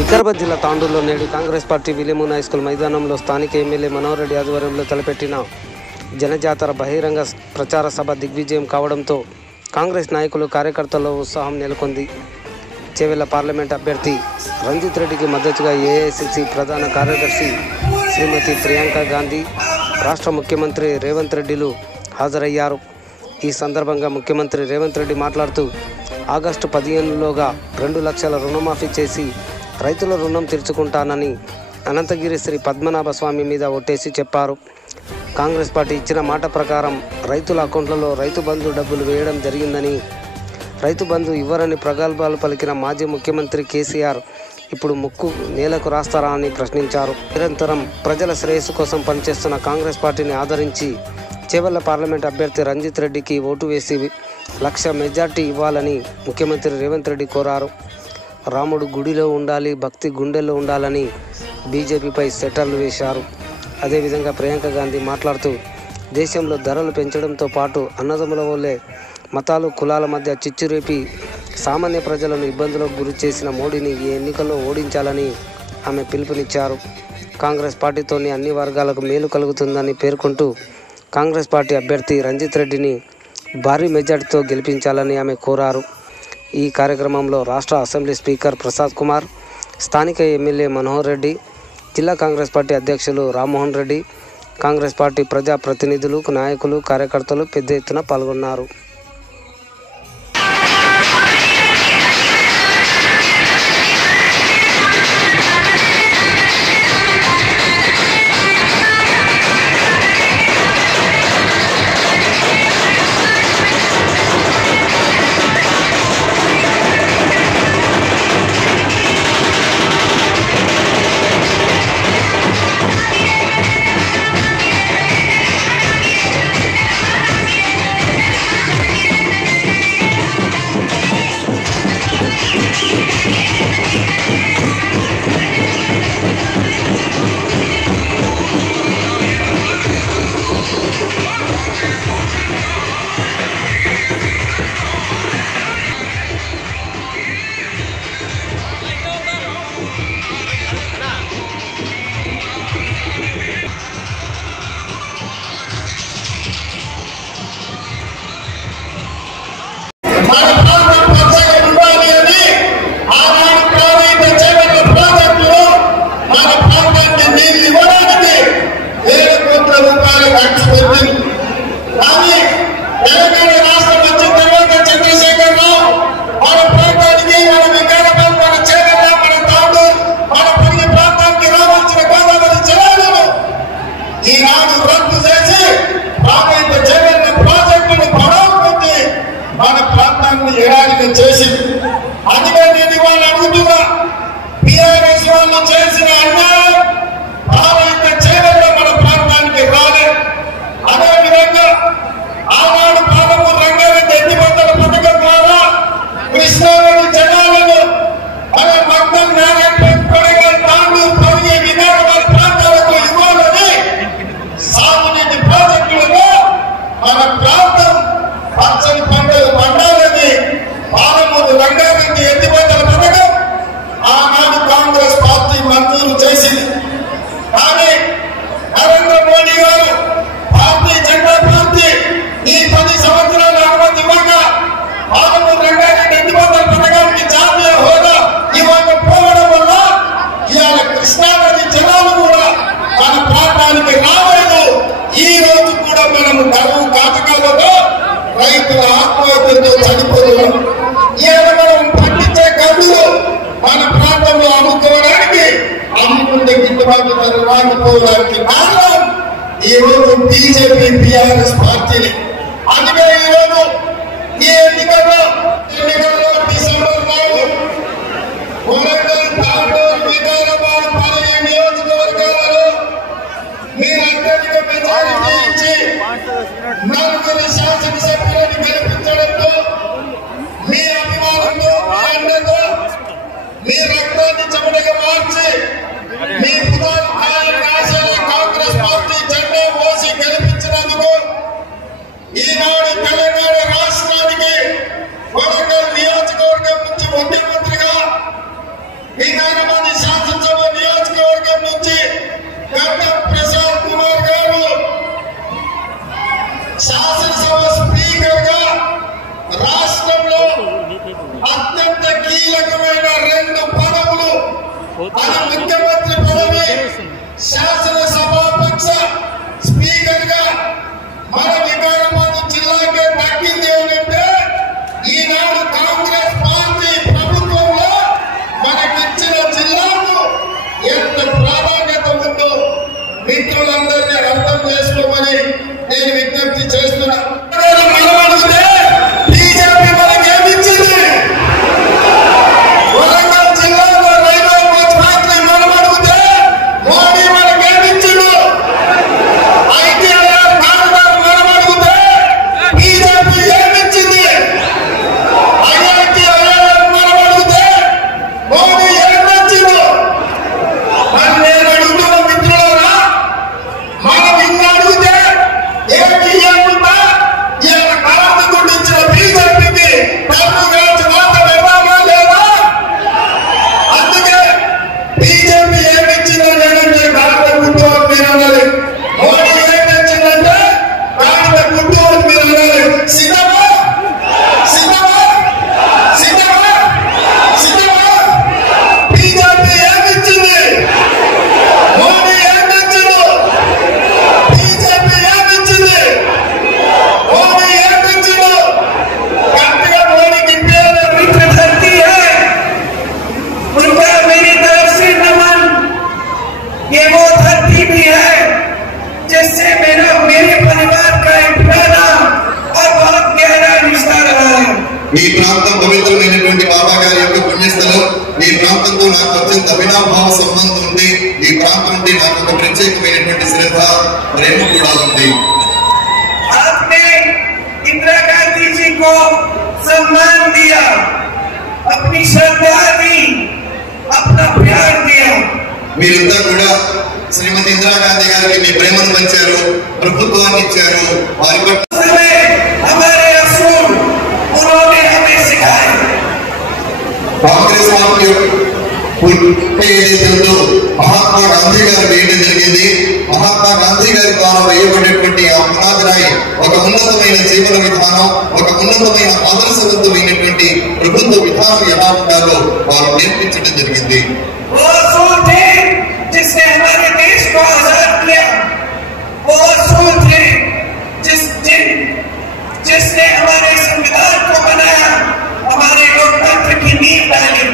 వికారాబాద్ జిల్లా తాండూరులో నేడు Congress party విలేమూన్ high school మైదానంలో స్థానిక ఎమ్మెల్యే మనోహర్ రెడ్డి ఆధ్వర్యంలో తలపెట్టిన జనజాతర బహిరంగ ప్రచార సభ దిగ్విజయం కావడంతో కాంగ్రెస్ నాయకులు కార్యకర్తల్లో ఉత్సాహం నెలకొంది. చేవెళ్ల పార్లమెంట్ అభ్యర్థి రంజిత్ రెడ్డికి మద్దతుగా ఏఐసిసి ప్రధాన కార్యదర్శి శ్రీమతి ప్రియాంక గాంధీ, రాష్ట్ర ముఖ్యమంత్రి రేవంత్ రెడ్డిలు హాజరయ్యారు. ఈ సందర్భంగా ముఖ్యమంత్రి రేవంత్ రెడ్డి మాట్లాడుతూ ఆగస్టు 15లోగా 2 లక్షల రుణమాఫీ చేసి రైతుల రుణం తీర్చుకుంటానని అనంతగిరి శ్రీ పద్మనాభ స్వామి మీద ఒట్టేసి చెప్పారు. కాంగ్రెస్ పార్టీ ఇచ్చిన మాట ప్రకారం రైతుల అకౌంట్లలో రైతు బంధు డబ్బులు వేయడం జరిగిందని, రైతు బంధు ఇవ్వరని ప్రగల్భాలు పలికిన మాజీ ముఖ్యమంత్రి కేసీఆర్ ఇప్పుడు ముక్కు నేలకు రాస్తారా అని ప్రశ్నించారు. నిరంతరం ప్రజల శ్రేయస్సు కోసం పనిచేస్తున్న కాంగ్రెస్ పార్టీని ఆదరించి చేవెళ్ల పార్లమెంట్ అభ్యర్థి రంజిత్ రెడ్డికి ఓటు వేసి 1 లక్ష మెజార్టీ ఇవ్వాలని ముఖ్యమంత్రి రేవంత్ రెడ్డి కోరారు. రాముడు గుడిలో ఉండాలి, భక్తి గుండెల్లో ఉండాలని బీజేపీపై సెటర్లు వేశారు. అదేవిధంగా ప్రియాంక గాంధీ మాట్లాడుతూ దేశంలో ధరలు పెంచడంతో పాటు అన్నదమ్ముల వల్లే మతాలు కులాల మధ్య చిచ్చురేపి సామాన్య ప్రజలను ఇబ్బందులకు గురి చేసిన మోడీని ఈ ఎన్నికల్లో ఓడించాలని ఆమె పిలుపునిచ్చారు. కాంగ్రెస్ పార్టీతోని అన్ని వర్గాలకు మేలు కలుగుతుందని పేర్కొంటూ కాంగ్రెస్ పార్టీ అభ్యర్థి రంజిత్ రెడ్డిని భారీ మెజార్టీతో గెలిపించాలని ఆమె కోరారు. ఈ కార్యక్రమంలో రాష్ట్ర అసెంబ్లీ స్పీకర్ ప్రసాద్ కుమార్, స్థానిక ఎమ్మెల్యే మనోహర్ రెడ్డి, జిల్లా కాంగ్రెస్ పార్టీ అధ్యక్షులు రామ్మోహన్ రెడ్డి, కాంగ్రెస్ పార్టీ ప్రజా ప్రతినిధులు, నాయకులు, కార్యకర్తలు పెద్ద ఎత్తున పాల్గొన్నారు. बीजेपी बीआरएस पार्टी అందుకే ఈ రోజు ఈ ఎన్నికల్లో డిసెంబర్ 4 వరంగల్ తాండూరు వికారాబాద్ పార్లమెంట్ నియోజకవర్గాలలో మీరు అత్యధిక మెజారిటీ ఇచ్చి 4 శాసనసభ్యులను గెలిపించడంతో మీ అభిమానంతో మీ అండతో మీ రక్తాన్ని చెమటగా మార్చి మీ ముఖ్యమంత్రి పదవి శాసనసభాపక్ష స్పీకర్ గా మన వికారాబాద్ జిల్లాకే దక్కింది అంటే ఈనాడు కాంగ్రెస్ పార్టీ ప్రభుత్వంలో మనకిచ్చిన జిల్లాకు ఎంత ప్రాధాన్యత ఉందో మిత్రులందరినీ అర్థం చేసుకోమని నేను విజ్ఞప్తి చేస్తున్నా. బీజేపీ మనకేమిచ్చింది? వరంగల్ జిల్లాలో రైల్వే కోచ్ ఫ్యాక్టరీ మనం అడిగితే మోడీ మనకేమిచ్చిండు? ఐటీఐఆర్ కారిడార్ మనం అడిగితే బీజేపీ ఏమిచ్చింది? ఐఐటీఐఆర్ మనం అడిగితే మోడీ ఏమిచ్చిండు? మరి నేను అడుగుతున్న మిత్రులారా, మనం ఇన్ని అడిగితే ఏమి ఇవ్వకుండా ఇలా కార్మికుడు ఇచ్చిన బీజేపీకి డబ్బు వేసి మాట పెడదామా లేదా? అందుకే బీజేపీ ఏమిచ్చిందని అంటే కాగిత గుట్టు అని మీరు అనాలి. మోడీ ఏమిచ్చిందంటే కాగిత గుట్టు అని మీరు అనాలి. సిద్ధమా? సిద్ధమా? సిద్ధమా? సిద్ధమా? బీజేపీ ఏమిచ్చింది? మోడీ ఏమిచ్చిండు? బీజేపీ ఏమిచ్చింది? మోడీ ఏమిచ్చిండు? గట్టిగా మోడీకి పేరు धरती है उनका मेरी तरफ से नमन। ये वो धरती भी है जिससे मेरे परिवार का एक गहरा और बहुत गहरा रिश्ता रहा है। ఈ ప్రాంతం పవిత్రమైనటువంటి బాబా గారి యొక్క పుణ్యస్థలం. ఈ ప్రాంతంతో నాకు అత్యంత అవినాభావ సంబంధం ఉంది. ఈ ప్రాంతం నుండి నాకు ఒక ప్రత్యేకమైనటువంటి శ్రద్ధ, ప్రేమ కూడా ఉంది. आपने इंदिरा गांधी जी को सम्मान दिया, अपनी श्रद्धा दी, अपना प्यार दिया। మీరంతా కూడా శ్రీమతి ఇందిరాగాంధీ గారికి మీ ప్రేమను పంచారు, ప్రభుత్వాన్ని ఇచ్చారు. వారి పట్ల समय हमारे असूल उन्होंने हमें सिखाए। కాంగ్రెస్ పార్టీ ఏదైతే ఉందో మహాత్మా గాంధీ గారు వేయడం జరిగింది. మహాత్మా గాంధీ గారి ద్వారా వేయబడేటువంటి ఆ పునాదిరాయి ఒక ఉన్నతమైన జీవన విధానం, ఒక ఉన్నతమైన ఆదర్శవంతమైనటువంటి ప్రభుత్వ విధానం ఎలా ఉండాలో వారు నేర్పించడం జరిగింది. वो असूल थे जिसने हमारे देश को आजाद किया। वो असूल थे जिसने हमारे संविधान को बनाया, हमारे लोकतंत्र की नींव डाली।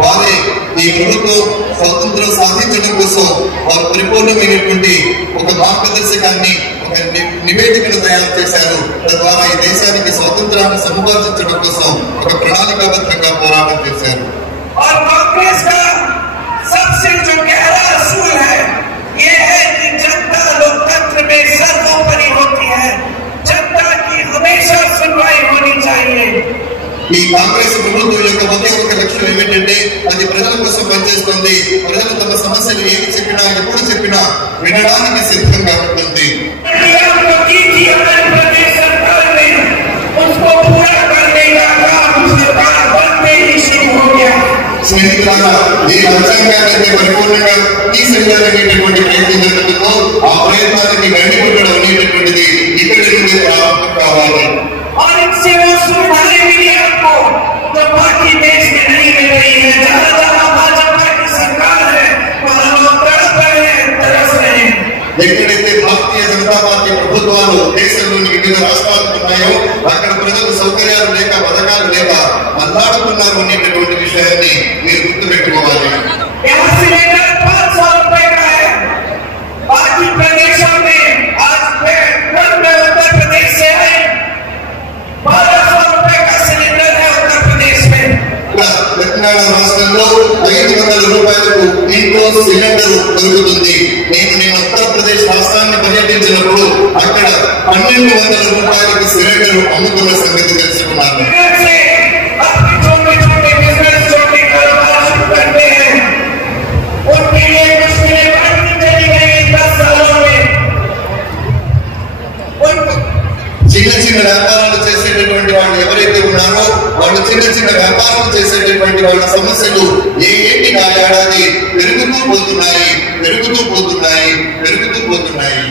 వారే ఈ ప్రభుత్వం స్వతంత్రం సాధించడం కోసం వారు పరిపూర్ణమైనటువంటి ఒక మార్గదర్శకాన్ని, ఒక నివేదికను తయారు చేశారు. తద్వారా ఈ దేశానికి స్వాతంత్రాన్ని సంపాదించడం కోసం ఒక ప్రణాళికాబద్ధంగా పోరాటం చేశారు. और कांग्रेस का सबसे जो गहरा असूल है ये है कि जनता लोकतंत्र में सर्वोपरि होती है। जनता की हमेशा सुनवाई होनी चाहिए। ఈ కాంగ్రెస్ ప్రభుత్వం యొక్క ఒకే ఒక లక్ష్యం ఏమిటంటే అది ప్రజల కోసం పనిచేస్తుంది. ప్రజలు తమ సమస్యలు ఏమి చెప్పినా, ఎప్పుడు చెప్పినా వినడానికి సిద్ధంగా ఉంటుంది. उसको पूरा करने का काम सरकार बनते ही शुरू हो गया। స్నేహితులారా, ఈ రాజ్యాంగాన్ని పరిపూర్ణంగా తీసుకెళ్లాలనేటటువంటి ప్రయత్నం జరుగుతుందో ఆ ప్రయత్నానికి గండిపట్టడం అనేటటువంటిది ఇక్కడి నుండి ప్రారంభం కావాలి. और इनसे वो सुविधाएं मिली आपको तो बाकी देश में नहीं मिल रही है। जहाँ जहाँ भाजपा की सरकार है वहाँ लोग तड़प रहे हैं, तरस रहे हैं। ఎక్కడైతే భారతీయ జనతా పార్టీ ప్రభుత్వాలు దేశంలోని వివిధ రాష్ట్రాలు ఉన్నాయో అక్కడ ప్రజలు సౌకర్యాలు లేక, పథకాలు లేక అల్లాడుతున్నారు అనేటటువంటి విషయాన్ని మీరు గుర్తుపెట్టుకోవాలి. यहाँ सिलेंडर 500 रुपए का है, बाकी प्रदेशों में आज उत्तर प्रदेश से आए 1200 रुपए का सिलेंडर है उत्तर प्रदेश में। తెలంగాణ రాష్ట్రంలో 500 రూపాయలకు ఇంట్లో సిలిండర్ దొరుకుతుంది. నేను ఉత్తరప్రదేశ్ రాష్ట్రాన్ని పర్యటించినప్పుడు అక్కడ 1200 రూపాయలకు సిలిండర్ అమ్ముతున్న సంగతి తెలుసుకున్నాను. చిన్న చిన్న వ్యాపారాలు చేసేటటువంటి వాళ్ళు ఎవరైతే ఉన్నారో వాళ్ళు చిన్న చిన్న వ్యాపారాలు చేసేటటువంటి వాళ్ళ సమస్యలు ఏటికి ఆ ఏడాది పెరుగుతూ పోతున్నాయి, పెరుగుతూ పోతున్నాయి, పెరుగుతూ పోతున్నాయి.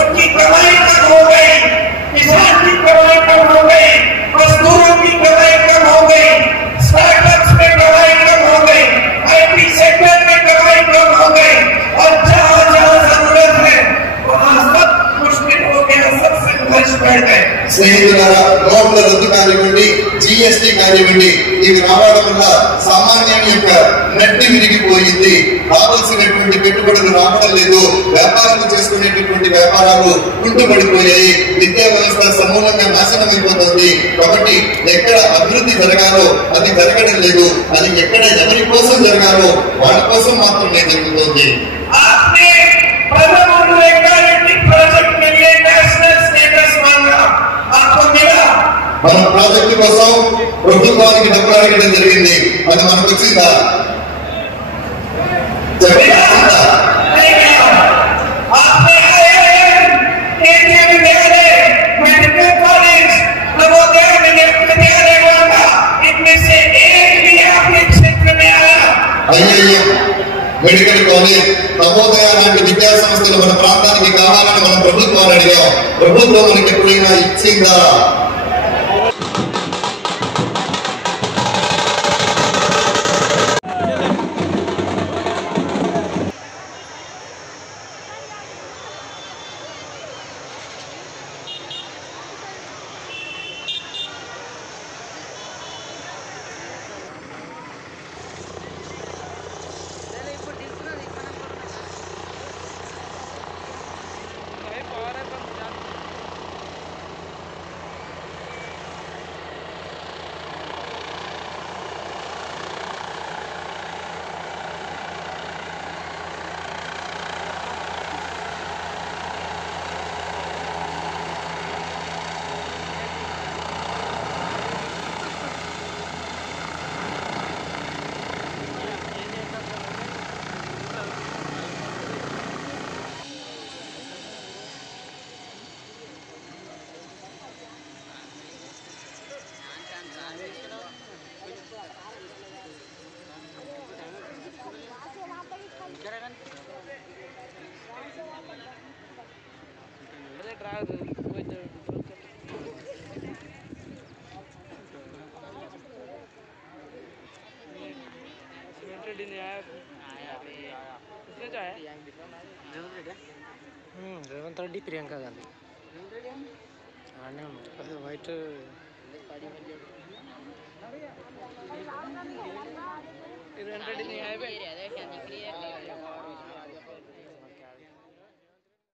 उनकी कमाई कम हो गई, किसान की कमाई कम हो गई, मजदूरों की कमाई कम हो गई। కానివ్వండి, ఇవి రావడం వల్ల సామాన్యం యొక్క నడ్డి విరిగిపోయింది. రావాల్సినటువంటి పెట్టుబడులు రావడం లేదు. వ్యాపారాలు చేసుకునేటటువంటి వ్యాపారాలు కుంటుపడిపోయాయి. విద్యా వ్యవస్థ సమూలంగా నాశనం అయిపోతుంది. కాబట్టి ఎక్కడ అభివృద్ధి జరగాలో అది జరగడం లేదు. అది ఎక్కడ ఎవరి కోసం జరగాలో వాళ్ళ కోసం మాత్రమే జరుగుతుంది. మన ప్రాజెక్టు కోసం ప్రభుత్వానికి డబ్బులు అడగడం జరిగింది. అది మనకు వచ్చిందా? ఐఐఎం, మెడికల్ కాలేజ్, నవోదయ లాంటి విద్యా సంస్థలు మన ప్రాంతానికి కావాలని మనం ప్రభుత్వాన్ని అడిగాం. ప్రభుత్వం మనకి ఎప్పుడైనా ఇచ్చిందా? रेवंत रेड्डी, प्रियंका गांधी वाइट रेवंत रेड्डी नहीं आए।